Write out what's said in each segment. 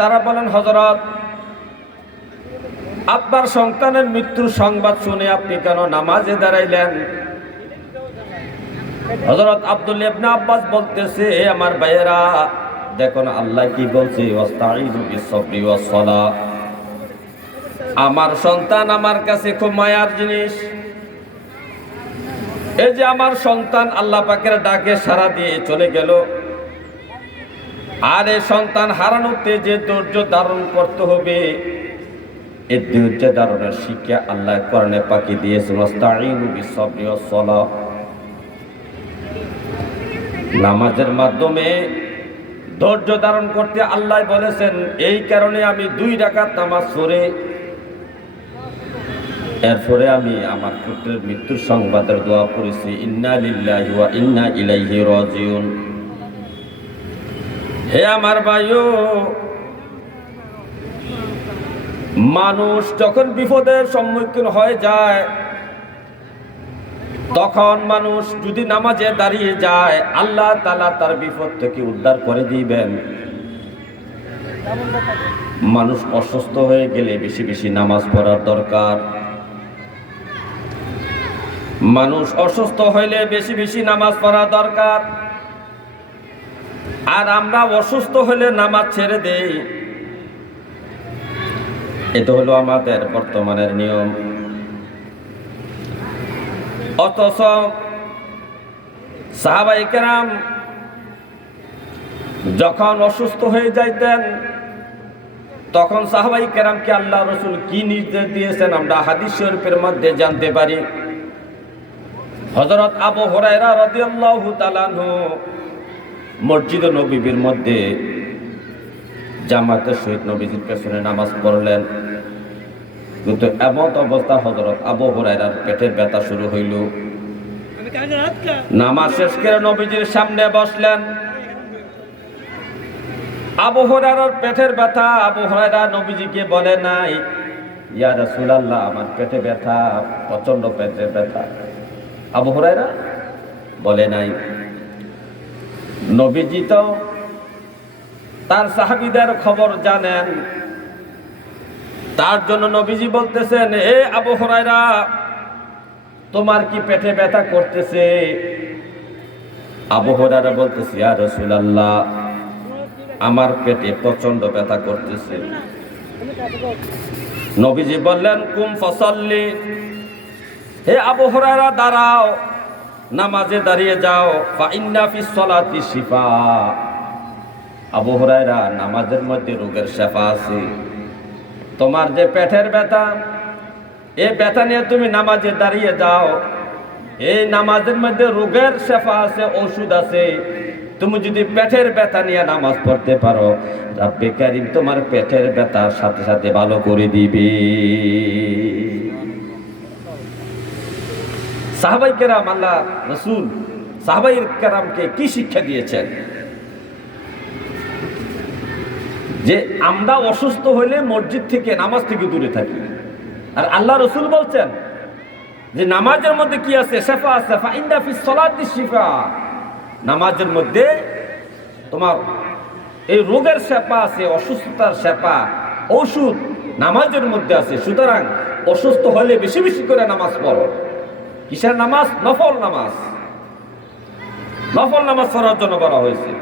তারা বলেন, হযরত, আপনার সন্তানের মৃত্যুর সংবাদ শুনে আপনি কেন নামাজে দাঁড়াইলেন? হযরত আব্দুল্লাহ ইবনে আব্বাস বলতেছে, আমার ভাইয়েরা দেখুন আল্লাহ কি বলছে, ওয়াস্তাঈনু বিস-সাবরি ওয়াস-সালাহ। আমার সন্তান আমার কাছে খুব মায়ার জিনিস। এই যে আমার সন্তান আল্লাহ পাকের ডাকে সাড়া দিয়ে চলে গেল, আর এই সন্তান হারানোতে যে ধৈর্য ধারণ করতে হবে, এই ধৈর্য ধারণের শিক্ষা আল্লাহ কোরআনে পাকে দিয়েছেন, ওয়াস্তাঈনু বিস-সাবরি ওয়াস-সালাহ। নামাজের মাধ্যমে ধৈর্য ধারণ করতে আল্লাহ বলেছেন। এই কারণে আমি 2 রাকাত নামাজ পড়ে এরপরে আমি আমার পুত্রের মৃত্যুর সংবাদের দোয়া পড়েছি, ইন্না লিল্লাহি ওয়া ইন্না ইলাইহি রাজিউন। হে আমার ভাইও, মানুষ যখন বিপদের সম্মুখীন হয়ে যায়, তখন মানুষ যদি নামাজে দাঁড়িয়ে যায়, আল্লাহ তাআলা তার বিপদ থেকে উদ্ধার করে দিবেন। মানুষ অসুস্থ হয়ে গেলে বেশি বেশি নামাজ পড়ার দরকার। মানুষ অসুস্থ হইলে বেশি বেশি নামাজ পড়া দরকার। আর আমরা অসুস্থ হলে নামাজ ছেড়ে দেই, এটা হলো আমাদের বর্তমানের নিয়ম। অথচ সাহাবায়ে কেরাম যখন অসুস্থ হয়ে যাইতেন, তখন সাহাবায়ে কেরামকে আল্লাহ রাসূল কি নির্দেশ দিয়েছেন আমরা হাদিস শরীফের মধ্যে জানতে পারি। হযরত আবু হুরায়রা রাদিয়াল্লাহু তাআলা আনহু মসজিদ নববীর মধ্যে জামাতের সহিত নবীজির পেছনে নামাজ পড়লেন, কিন্তু এমন অবস্থা হযরত আবু হুরায়রার পেটের ব্যথা শুরু হইল। নামাজ শেষ করে নবীজির সামনে বসলেন। আবু হুরায়রার পেটের ব্যথা। আবু হুরায়রা নবীজিকে বলে নাই, ইয়া রাসূলুল্লাহ, আমার পেটে ব্যথা, প্রচন্ড পেটের ব্যথা। আবু হুরায়রা বলে নাই। নবীজি তো তার সাহাবীদের খবর জানেন, তার জন্য নবীজি বলতেছেন, হে আবু হুরায়রা, তোমার কি পেটে ব্যথা করতেছে? আবু হুরায়রা বলতেছে, ইয়া রাসূলুল্লাহ, আমার পেটে প্রচন্ড ব্যথা করতেছে। নবীজি বললেন, কুম ফাসাল্লি, হে আবু হুরায়রা, দাঁড়াও, নামাজে দাঁড়িয়ে যাও, ফা ইন্না ফিস সালাতি শিফা। আবু হুরায়রা, নামাজের মধ্যে রোগের শিফা আছে। তোমার যে পেটের ব্যথা, এই ব্যথা নিয়ে তুমি নামাজে দাঁড়িয়ে যাও, এই নামাজের মধ্যে রোগের শিফা আছে, ওষুধ আছে। তুমি যদি পেটের ব্যথা নিয়ে নামাজ পড়তে পারো, রব্বে কারীম তোমার পেটের ব্যথার সাথে সাথে ভালো করে দিবে। সাহাবায়ে কেরাম, আল্লাহ রাসূল সাহাবায়ে কেরামকে কি শিক্ষা দিয়েছেন? যে আমরা অসুস্থ হইলে মসজিদ থেকে, নামাজ থেকে দূরে থাকি। আর আল্লাহ রাসূল বলছেন যে নামাজের মধ্যে কি আছে? শিফা আছে। ফা ইন্না ফিস সালাতি শিফা। নামাজের মধ্যে তোমার এই রোগের শিফা আছে, অসুস্থতার শিফা, ঔষধ নামাজের মধ্যে আছে। সুতরাং অসুস্থ হলে বেশি বেশি করে নামাজ পড়ো। কিসের নামাজ? নফল নামাজ। নফল নামাজ পড়ার জন্য বলা হয়েছে।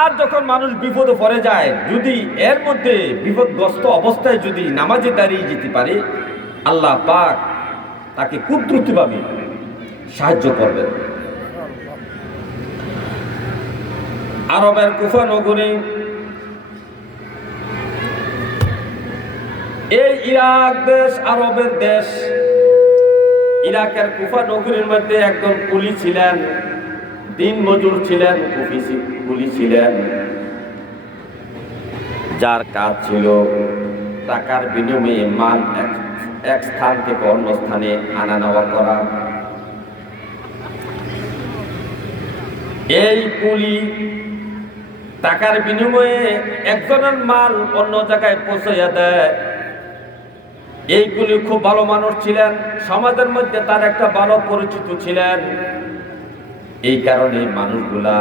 আর যখন মানুষ বিপদে পড়ে যায়, যদি এর মধ্যে বিপদগ্রস্ত অবস্থায় যদি নামাজে দাঁড়িয়ে যেতে পারে, আল্লাহ পাক তাকে খুব দ্রুতভাবে সাহায্য করবেন। আরবের কুফা নগরী, এই ইরাক দেশ আরবের দেশ, ইরাকের কুফা নগরীর মধ্যে একজন কুলি ছিলেন, দিন মজুর ছিলেন, কুলি ছিলেন, যার কাজ ছিল টাকার বিনিময়ে মাল এক স্থান থেকে অন্য স্থানে আনা নেওয়া করা। এই কুলি টাকার বিনিময়ে একজনের মাল অন্য জায়গায় পৌঁছাইয়া দেয়। এই কুলি খুব ভালো মানুষ ছিলেন, সমাজের মধ্যে তার একটা ভালো পরিচিত ছিলেন। এই কারণে মানুষগুলা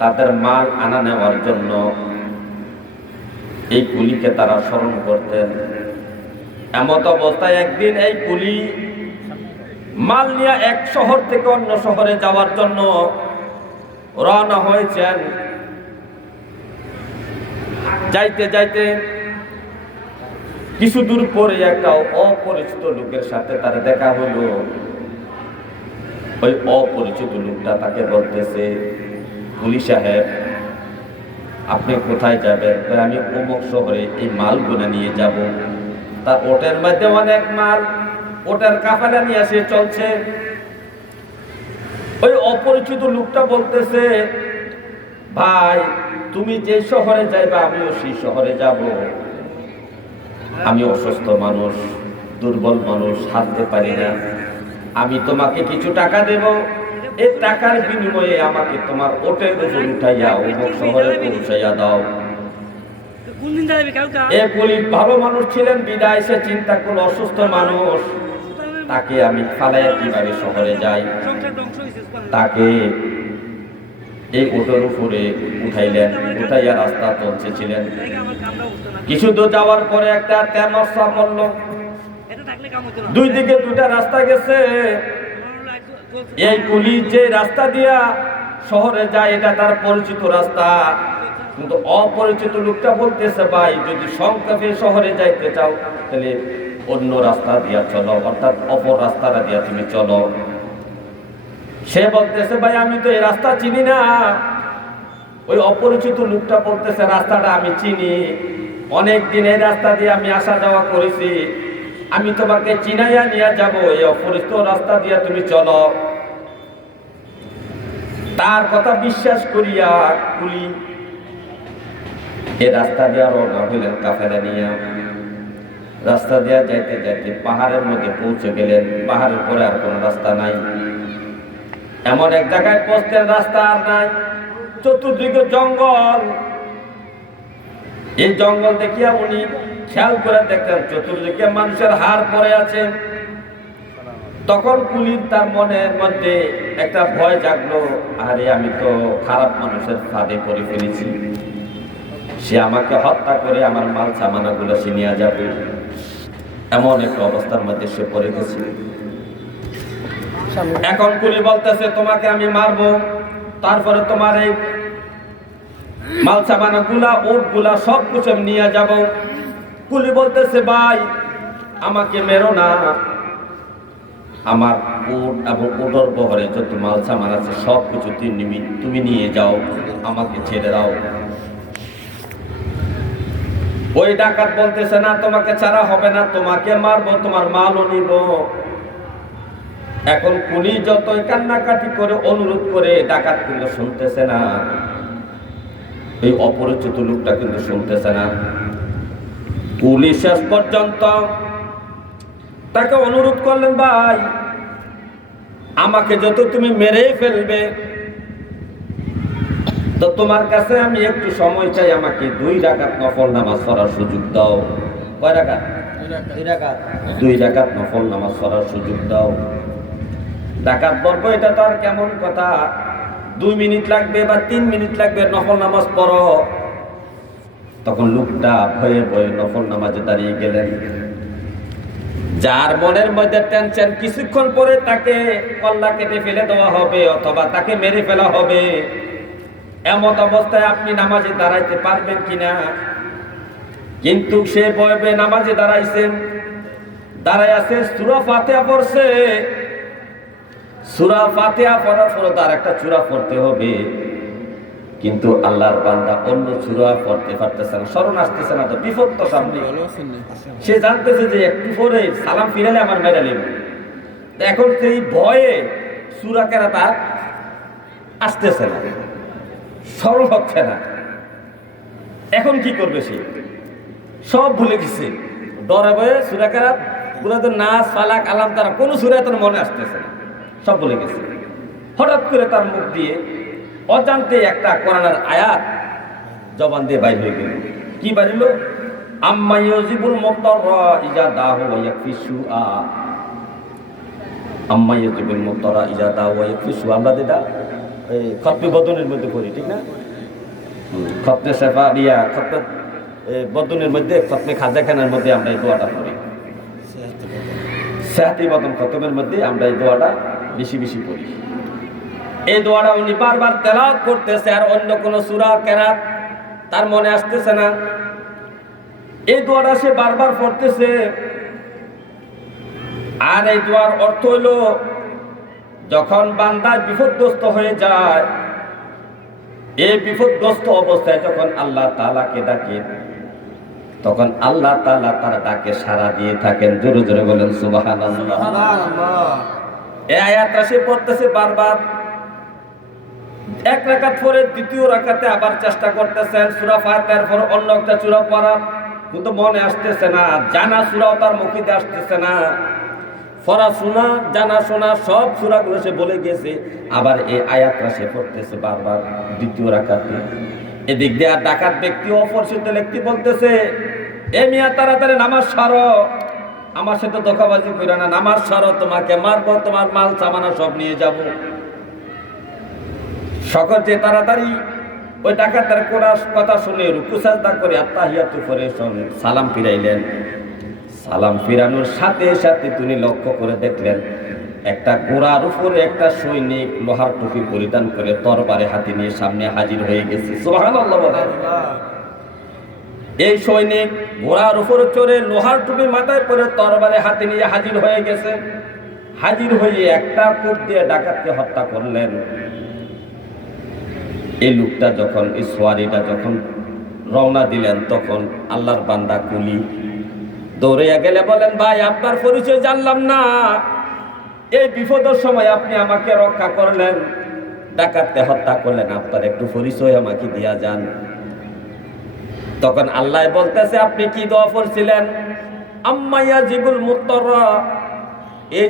তাদের মাল আনা নেওয়ার জন্য এই কুলিকে তারা স্মরণ করতেন। এমত অবস্থায় একদিন এই কুলি মাল নিয়ে এক শহর থেকে অন্য শহরে যাওয়ার জন্য রওনা হয়েছেন। যাইতে যাইতে কিছু দূর পরে একটা অপরিচিত লোকের সাথে তার দেখা হলো। ওই অপরিচিত লোকটা তাকে বলতেছে, কুলি সাহেব, আপনি কোথায় যাবেন? আমি অমুক শহরে এই মালগুলো নিয়ে যাব। তার ওটের মধ্যে অনেক মাল, ওটার কাফেলা নিয়ে এসে চলছে। ওই অপরিচিত লোকটা বলতেছে, ভাই তুমি যে শহরে যাইবা আমিও সেই শহরে যাব। আমি অসুস্থ মানুষ, দুর্বল মানুষ, হাঁটতে পারি না। আমি তোমাকে কিছু টাকা দেব, এই টাকার বিনিময়ে আমাকে তোমার ওটের ওজন উঠাইয়া অমুক শহরে পৌঁছাইয়া দাও। এ পুলিশ ভালো মানুষ ছিলেন বিদায় সে চিন্তা করলো অসুস্থ মানুষ, তাকে আমি ফালাইয়া কিভাবে শহরে যাই। তাকে এই ওটোর উপরে উঠাইলেন, উঠাইয়া রাস্তা চলছেছিলেন। কিছু দূর যাওয়ার পরে একটা তেমসা পড়ল। দুই দিকে দুটা রাস্তা গেছে। এই কুলি যে রাস্তা দিয়া শহরে যায় এটা তার পরিচিত রাস্তা, কিন্তু অপরিচিত লোকটা বলতেছে, ভাই যদি সংক্ষেপে শহরে যাইতে চাও তাহলে অন্য রাস্তা দিয়া চলো, অর্থাৎ অপর রাস্তাটা দিয়া তুমি চলো। সে বলতেছে, ভাই আমি তো এই রাস্তা চিনি না। ওই অপরিচিত লোকটা বলতেছে, রাস্তাটা আমি চিনি, অনেক দিন এই রাস্তা দিয়ে আমি আসা যাওয়া করেছি, আমি তোমাকে চিনাইয়া নিয়ে যাব, এই অপরিচিত রাস্তা দিয়া তুমি চলো। তার কথা বিশ্বাস করিয়া কুলি এই রাস্তা দিয়া রওনা হইলেন কাফেলা নিয়ে। রাস্তা দিয়া যাইতে যাইতে পাহাড়ের মধ্যে পৌঁছে গেলেন। পাহাড়ের পরে আর কোনো রাস্তা নাই। এমন এক জায়গায় পৌঁছতেন রাস্তা আর নাই, চতুর্দিকে জঙ্গল। এই জঙ্গল দেখিয়া উনি খেয়াল করে দেখলেন চতুর্দিকে মানুষের হাড় পড়ে আছে। তখন কুলির তার মনের মধ্যে একটা ভয় জাগলো, আরে আমি তো খারাপ মানুষের ফাঁদে পড়ে ফেলেছি, সে আমাকে হত্যা করে আমার মাল সামানা গুলো সে নিয়ে যাবে। এমন একটা অবস্থার মধ্যে সে পড়ে গেছে। এখন কুলি বলতেছে, তোমাকে আমি মারবো, তারপরে তোমার এই মাল সামানা গুলা, উট গুলা সব কিছু আমি নিয়ে যাব। কুলি বলতেছে, ভাই আমাকে মেরো না, আমার উট এবং উটর বহরে যত মাল সামান আছে সব কিছু তুমি নিয়ে যাও, আমাকে ছেড়ে দাও। ওই ডাকাত বলতেছে, না তোমাকে ছাড়া হবে না, তোমাকে মারবো, তোমার মালও নিব। এখন কুলি যতই কান্নাকাটি করে অনুরোধ করে, ডাকাত কিন্তু শুনতেছে না, এই অপরিচিত লোকটা কিন্তু শুনতেছে না। কুলি শেষ পর্যন্ত তাকে অনুরোধ করলেন, ভাই আমাকে যত তুমি মেরে ফেলবে তো তোমার কাছে আমি একটু সময় চাই, আমাকে 2 রাকাত নফল নামাজ পড়ার সুযোগ দাও। কয় রাকাত? 2 রাকাত নফল নামাজ পড়ার সুযোগ দাও। ডাকাত বলবো, এটা তো আর কেমন কথা, 2 মিনিট লাগবে বা 3 মিনিট লাগবে, নফল নামাজ পড়ো। তখন লোকটা ভয়ে ভয়ে নফল নামাজে দাঁড়িয়ে গেলেন। যার মনের মধ্যে টেনশন কিছুক্ষণ পরে তাকে কল্লা কেটে ফেলে দেওয়া হবে অথবা তাকে মেরে ফেলা হবে, এমন অবস্থায় আপনি নামাজে দাঁড়াইতে পারবেন কিনা? কিন্তু সে ভয়ে নামাজে দাঁড়াইছেন, দাঁড়াই আছে, সূরা ফাতিহা পড়ছে। সূরা ফাতিহা পড়ার পর তার একটা সূরা পড়তে হবে, কিন্তু আল্লাহর বান্দা অন্য সূরা পড়তে পারতেছে না, স্মরণ আসতেছে না, তো বিপদ তো সামনে। সে জানতেছে যে একটু পরে সালাম ফিরালে আমার মেরে নেবে। এখন সেই ভয়ে সূরা কেরাত তার আসতেছে না, স্মরণ হচ্ছে না। এখন কি করবে? সে সব ভুলে গেছে, ডরে ভয়ে সূরা কেরাত গুলো, নাস, ফালাক, আলাম তারা কোনো সূরা তোর মনে আসতেছে না, সব ভুলে গেছে। হঠাৎ করে তার মুখ দিয়ে অজান্তে একটা কোরআনের আয়াত জবান দিয়ে বাইর হয়ে গেল। কি বাইরলো? আম্মা ইউজিবুল মুত্তারা ইজা দাহু ওয়া ইয়াকফিসু আ। আম্মা ইউজিবুল মুত্তারা ইজা দাহু ওয়া ইয়াকফিসু, আমরা যেটা এই খতমে বদনের মধ্যে পড়ি, ঠিক না? খতমে সেফা দিয়া খতমে বদনের মধ্যে খতমে খাজাখানার মধ্যে আমরা এই দোয়াটা করি, সেহাতি বদন খতমের মধ্যে আমরা এই দোয়াটা বেশি বেশি পড়ি। এই দোয়াটা উনি বারবার তেলাওয়াত করতেছে, আর অন্য কোন সূরা কেরাত তার মনে আসতেছে না। এই দোয়াটা সে বারবার পড়তেছে। আর এই দোয়ার অর্থ হলো, যখন বান্দা বিপদগ্রস্ত হয়ে যায়, এই বিপদগ্রস্ত অবস্থায় যখন আল্লাহ তাআলাকে ডাকে, তখন আল্লাহ তাআলা তার ডাকে সাড়া দিয়ে থাকেন। জোরে জোরে বলেন সুবহানাল্লাহ। এই আয়াতটা সে পড়তেছে বারবার। এক রাকাত পরে দ্বিতীয় রাকাতে আবার চেষ্টা করতেছেন সূরা ফাতিহার পর অন্য একটা সূরা পড়ার, কিন্তু মনে আসতেছে না। জানা সূরাও তার মুখে আসতেছে না। পড়া শোনা জানা শোনা সব সূরাগুলো সে বলে গেছে, আবার এই আয়াতটা সে পড়তেছে বারবার দ্বিতীয় রাকাতে। এদিক দিয়ে আর ডাকাত ব্যক্তি অপরিচিত ব্যক্তি বলতেছে, এ মিয়া তাড়াতাড়ি নামাজ সারো, আমার সাথে ধোঁকাবাজি কইরা না, নামাজ সারো, তোমাকে মারবো, তোমার মাল সামানা সব নিয়ে যাব। সকল যে তাড়াতাড়ি ওই ডাকাতের কথা শুনে রুকু সাজদা করে আত্তাহিয়াতু করে সালাম ফিরাইলেন। সালাম ফিরানোর সাথে সাথে তিনি লক্ষ্য করে দেখলেন একটা ঘোড়ার উপরে একটা সৈনিক লোহার টুপি পরিধান করে তরবারে হাতে নিয়ে সামনে হাজির হয়ে গেছে। সুবহানাল্লাহ বলেন। এই সৈনিক ঘোড়ার উপরে চড়ে লোহার টুপি মাথায় পরে তরবারে হাতে নিয়ে হাজির হয়ে গেছে। হাজির হয়ে একটা কূপ দিয়ে ডাকাতকে হত্যা করলেন। এই লোকটা যখন, এই সোয়ারিটা যখন রওনা দিলেন, তখন আল্লাহর বান্দা কুলি দৌড়ে গেলে বলেন, ভাই আপনার পরিচয় জানলাম না, এই বিপদের সময় আপনি আমাকে রক্ষা করলেন, ডাকাতকে হত্যা করলেন, আপনার একটু পরিচয় আমাকে দিয়া যান। তখন আল্লাহ বলতেছে, আপনি কি দোয়া পড়ছিলেন? আম্মা ইয়াজিবুল মুত্তারা, এই